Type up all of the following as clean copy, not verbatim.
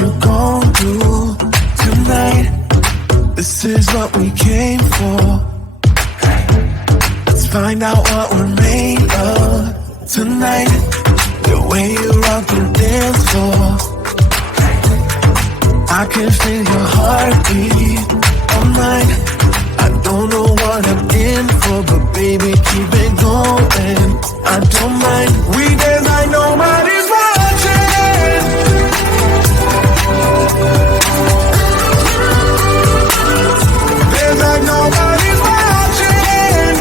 you gon' do tonight. This is what we came for. Let's find out what we're made of tonight. The way you rock the dance floor, I can feel your heartbeat all night. I don't know what I'm in for, but baby, keep it going. I don't mind. We dance like nobody's watching. Dance like nobody's watching.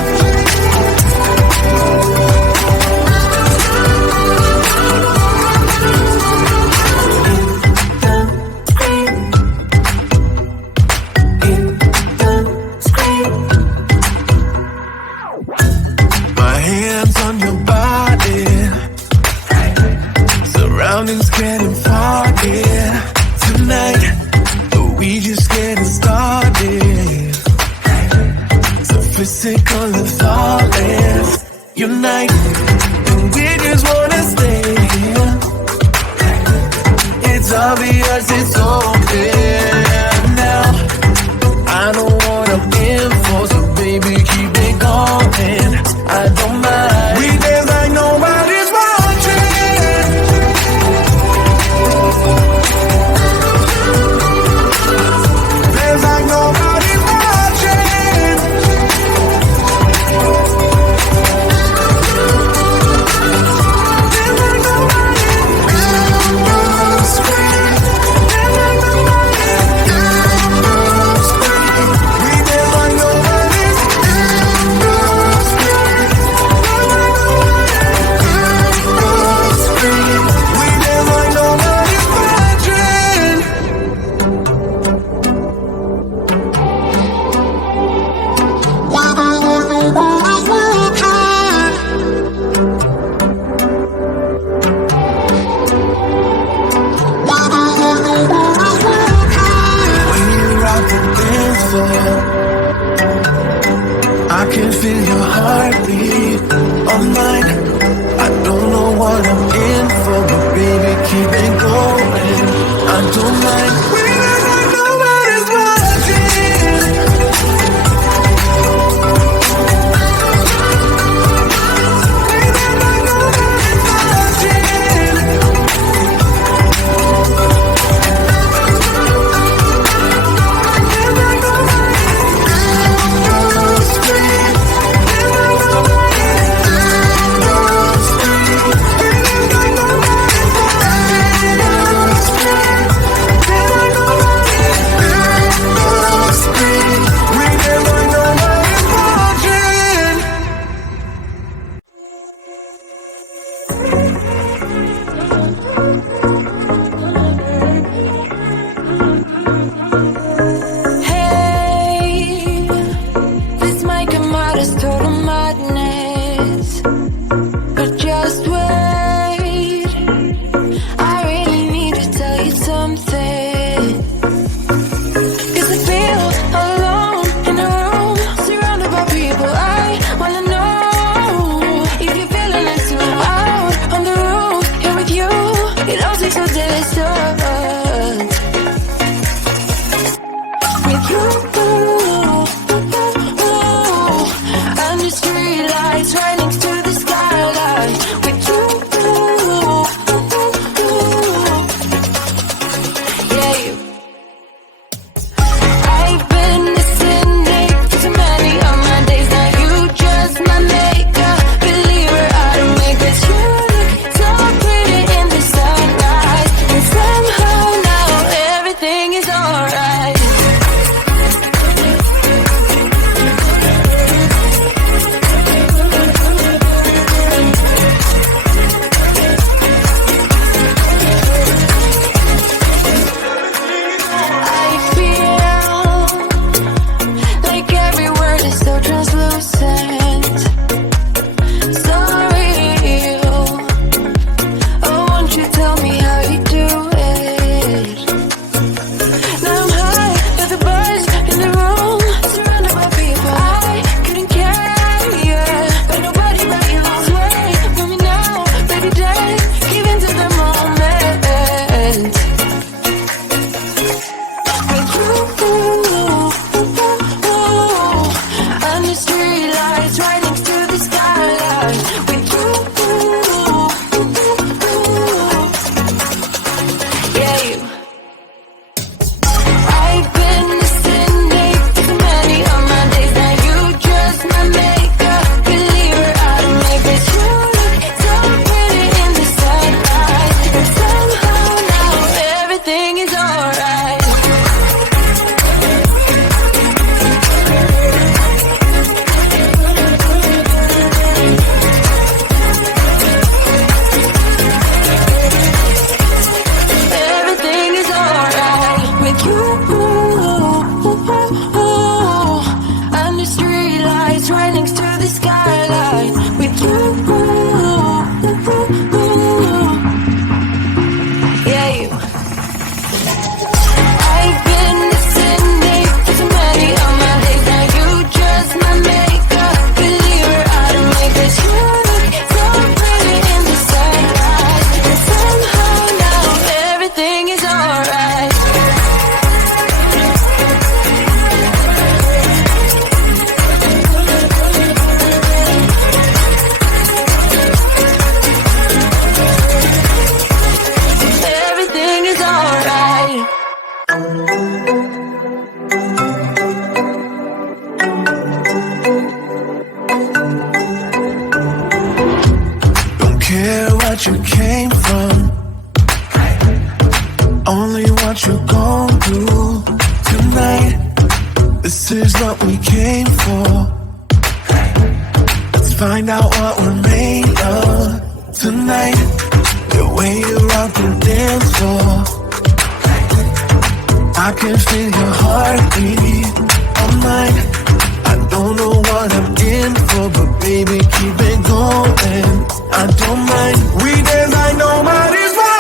My hands on your body, surroundings getting foggy tonight, but we just getting started. So physical and thoughtless unite, and we just wanna stay here. It's obvious, it's open now. I know what I'm in for, so baby, keep it going. I don't mind. We dance like nobody's watching. Dance like nobody's watching. Dance like nobody's scream. Dance like nobody's scream. We dance like nobody's we dance like nobody's watching. When you rock the dance floor, I can feel your heartbeat on mine. I don't know what I'm in for, but baby, keep it going. I don't mind. We dance like nobody's watching. We dance like nobody's watching. Dance like nobody's scream. Dance like nobody's scream. Dance like nobody's scream. Dance like what you're going through tonight. This is what we came for. Let's find out what we're made of tonight. The way you rock the dance floor, I can feel your heartbeat all night. I don't know what I'm in for, but baby, keep it going. I don't mind. We dance like nobody's watching.